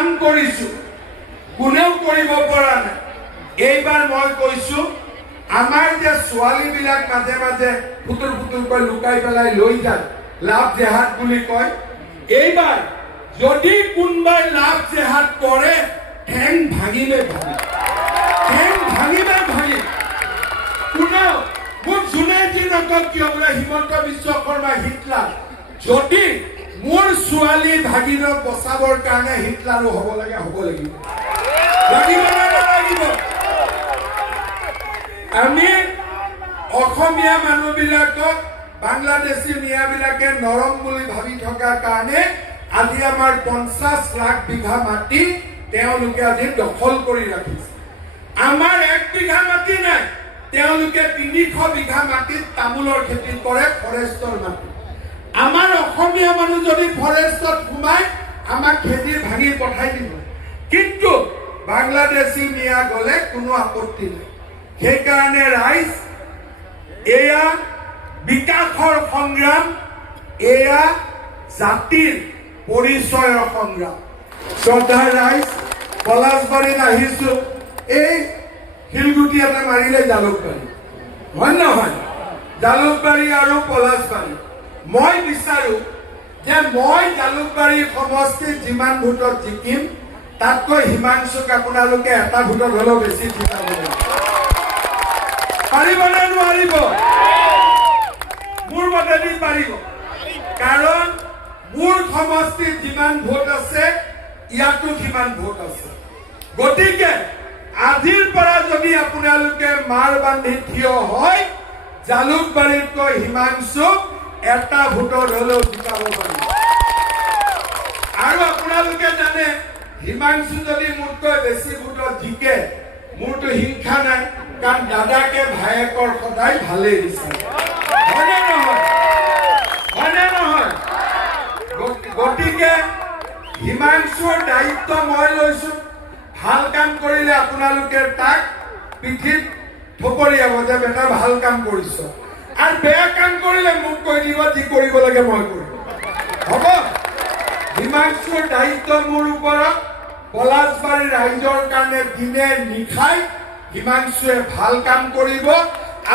কাম কৰিছো কোনেও কৰিব পৰা নাই এইবাৰ মই কৈছো আমাৰ যে ছোৱালীবিলাক মাজে মাজে ফুটুৰ ফুটুৰকৈ লুকাই পেলাই লৈ যায় লাভ জেহাদ বুলি কয় এইবাৰ যদি কোনোবাই লাভ জেহাদ কৰে ঠেং ভাঙিলে ভাঙি কোনেও মোক যোনে যি নকওক কিয় বোলে হিমন্ত বিশ্ব শৰ্মা হিটলাৰ যদি মোৰ ছোৱালী ভাগিনক বচাবৰ কাৰণে হিটলাৰো হ'ব লাগিব আমি অসমীয়া মানুহবিলাকক বাংলাদেশী মিয়াবিলাকে নৰম বুলি ভাবি থকাৰ কাৰণে আজি আমাৰ 50 লাখ বিঘা মাটি তেওঁলোকে আজি দখল কৰি ৰাখিছে আমাৰ 1 বিঘা মাটি নাই তেওঁলোকে 300 বিঘা মাটিত তামোলৰ খেতি কৰে ফৰেষ্টৰ মাটি আমাৰ অসমীয়া মানুহ যদি ফৰেষ্টত সোমাই আমাক খেতি ভাঙি পঠাই দিব কিন্তু বাংলাদেশী মিয়া গলে কোনো আপত্তি নাই সেইকাৰণে ৰাইজ এয়া বিকাশৰ সংগ্ৰাম এয়া জাতিৰ পৰিচয়ৰ সংগ্ৰাম শ্ৰদ্ধা ৰাইজ পলাশবাৰীত আহিছো এই শিলগুটি এটা মাৰিলে জালুকবাৰী হয় নহয় জালুকবাৰী আৰু পলাশবাৰী মই বিচাৰো যে মই জালুকবাৰী সমষ্টিত যিমান ভোটত জিকিম তাতকৈ হিমাংশুক আপোনালোকে এটা ভোটত হলেও বেছি জিকাব পাৰিব নে নোৱাৰিব মোৰ মতেদি পাৰিব কাৰণ মোৰ সমষ্টিত যিমান ভোট আছে ইয়াতো সিমান ভোট আছে গতিকে আজিৰ পৰা যদি আপোনালোকে মাৰ বান্ধি থিয় হয় জালুকবাৰীতকৈ হিমাংশুক এটা ভোটত হলেও জিকাব পাৰিব আৰু আপোনালোকে জানে হিমাংশু যদি মোতকৈ বেছি ভোটত জিকে মোৰতো হিংসা নাই কাৰণ দাদাকে ভায়েকৰ সদায় ভালেই বিচাৰে হয়নে নহয় গতিকে হিমাংশুৰ দায়িত্ব মই লৈছো ভাল কাম কৰিলে আপোনালোকে তাক পিঠিত থপৰিয়াব যে বেটা ভাল কাম কৰিছ আৰু বেয়া কাম কৰিলে মোক কৈ দিব যি কৰিব লাগে মই কৰিম হ'ব হিমাংশুৰ দায়িত্ব মোৰ ওপৰত পলাশবাৰী ৰাইজৰ কাৰণে দিনে নিশাই হিমাংশুৱে ভাল কাম কৰিব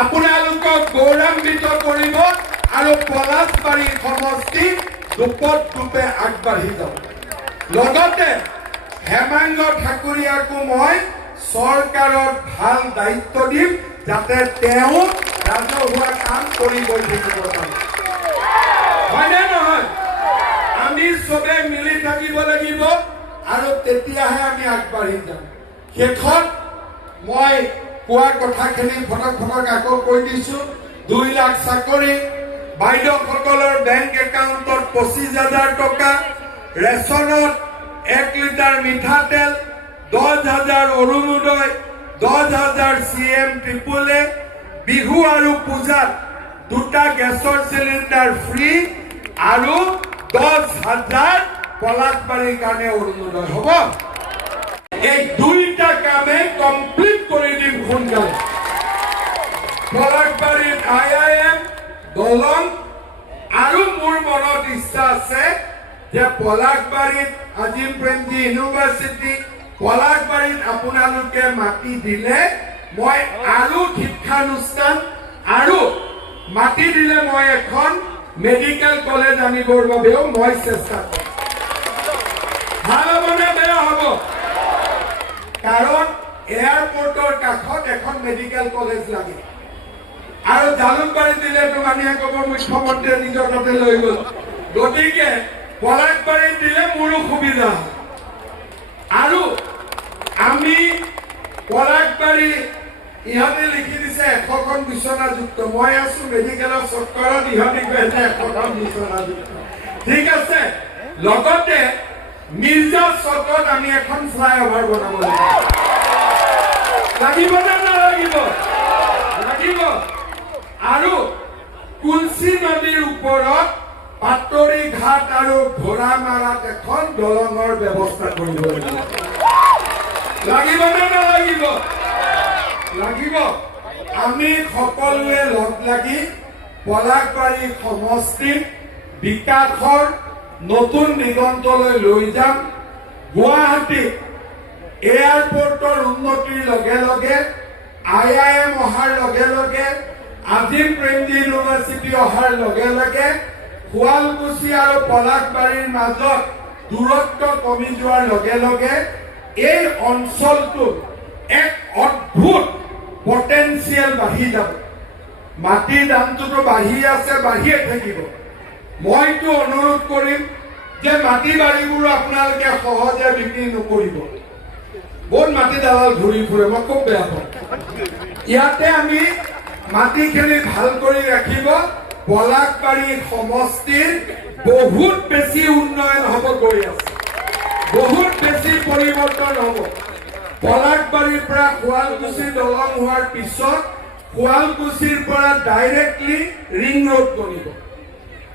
আপোনালোকক গৌৰৱান্বিত কৰিব আৰু পলাশবাৰী সমষ্টি দুপত আগবাঢ়ি যাব লগতে হেমাংগ ঠাকুৰীয়াকো মই চৰকাৰত ভাল দায়িত্ব দিম যাতে তেওঁ ৰাজহুৱা কাম কৰি গৈ থাকিব পাৰে হয়নে নহয় আমি চবে মিলি থাকিব লাগিব আৰু তেতিয়াহে আমি আগবাঢ়ি যাম শেষত মই কোৱা কথাখিনি ফটক আকৌ কৈ দিছো 2 লাখ চাকৰি বাইদেউসকলৰ বেংক একাউণ্টত 25,000 টকা ৰেচনত 1 লিটাৰ মিঠাতেল 10,000 অৰুণোদয় 10,000 CM AAA বিহু আৰু পূজাত 2টা গেছৰ চিলিণ্ডাৰ ফ্ৰী আৰু 10,000 পলাশবাৰীৰ কাৰণে অৰুণোদয় হ'ব এই 2টা কামে কমপ্লিট কৰি দিম সোনকালে পলাশবাৰীত IIM দলং আৰু মোৰ মনত ইচ্ছা আছে যে পলাশবাৰীত আজিম প্ৰেমজী ইউনিভাৰ্চিটি পলাশবাৰীত আপোনালোকে মাটি দিলে মই আৰু শিক্ষানুষ্ঠান আৰু মাটি দিলে মই এখন মেডিকেল কলেজ আনিবৰ বাবেও মই চেষ্টা কৰিম ভাল হ'ব নে বেয়া হ'ব কাৰণ এয়াৰপোৰ্টৰ কাষত এখন মেডিকেল কলেজ লাগে আৰু জালুকবাৰীত দিলেতো মানুহে ক'ব মুখ্যমন্ত্ৰীয়ে নিজৰ তাতে লৈ গ'ল গতিকে পলাশবাৰীত দিলে মোৰো সুবিধা আৰু আমি পলাশবাৰী ইহঁতে লিখি দিছে 100খন বিচনাযুক্ত মই আছো মেডিকেলৰ চক্কৰত ইহঁতে কৈছে 100খন বিচনাযুক্ত ঠিক আছে লগতে মিৰ্জা চকত আমি এখন ফ্লাইঅভাৰ বনাব লাগিব নে নালাগিব লাগিব আৰু কুলচি নদীৰ ওপৰত পাতৰি ঘাট আৰু ঘোঁৰামাৰাত এখন দলঙৰ ব্যৱস্থা কৰিব লাগিব নে নালাগিব লাগিব আমি সকলোৱে লগ লাগি পলাশবাৰী সমষ্টিত বিকাশৰ নতুন দিগন্তলৈ লৈ যাম গুৱাহাটী গুৱাহাটী এয়াৰপোৰ্টৰ উন্নতিৰ লগে লগে IIM অহাৰ লগে লগে আজিম প্ৰেমজী ইউনিভাৰ্চিটি অহাৰ লগে লগে শুৱালকুছি আৰু পলাশবাৰীৰ মাজত দূৰত্ব কমি যোৱাৰ লগে লগে এই অঞ্চলটোত এক অদ্ভুত পটেনচিয়েল বাঢ়ি যাব মাটিৰ দামটোতো বাঢ়ি আছে বাঢ়িয়ে থাকিব মইতো অনুৰোধ কৰিম যে মাটি বাৰীবোৰ আপোনালোকে সহজে বিক্ৰী নকৰিব বহুত মাটি দালাল ঘূৰি ফুৰে মই খুব বেয়া পাওঁ ইয়াতে আমি মাটিখিনি ভাল কৰি ৰাখিব পলাশবাৰী সমষ্টিৰ বহুত বেছি উন্নয়ন হ'ব গৈ আছে বহুত বেছি পৰিৱৰ্তন হ'ব পলাশবাৰীৰ পৰা শুৱালকুছি দলং হোৱাৰ পিছত শুৱালকুছিৰ পৰা ডাইৰেক্টলি ৰিং ৰোড বনিব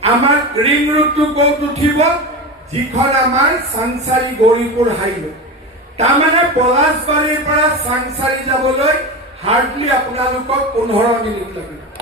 আমাৰ ৰিং ৰোডটো ক'ত উঠিব যিখন আমাৰ চাংচাৰী গৌৰীপুৰ হাইৱে তাৰমানে পলাশবাৰীৰ পৰা চাংচাৰী যাবলৈ হাৰ্ডলি আপোনালোকক 15 মিনিট লাগিব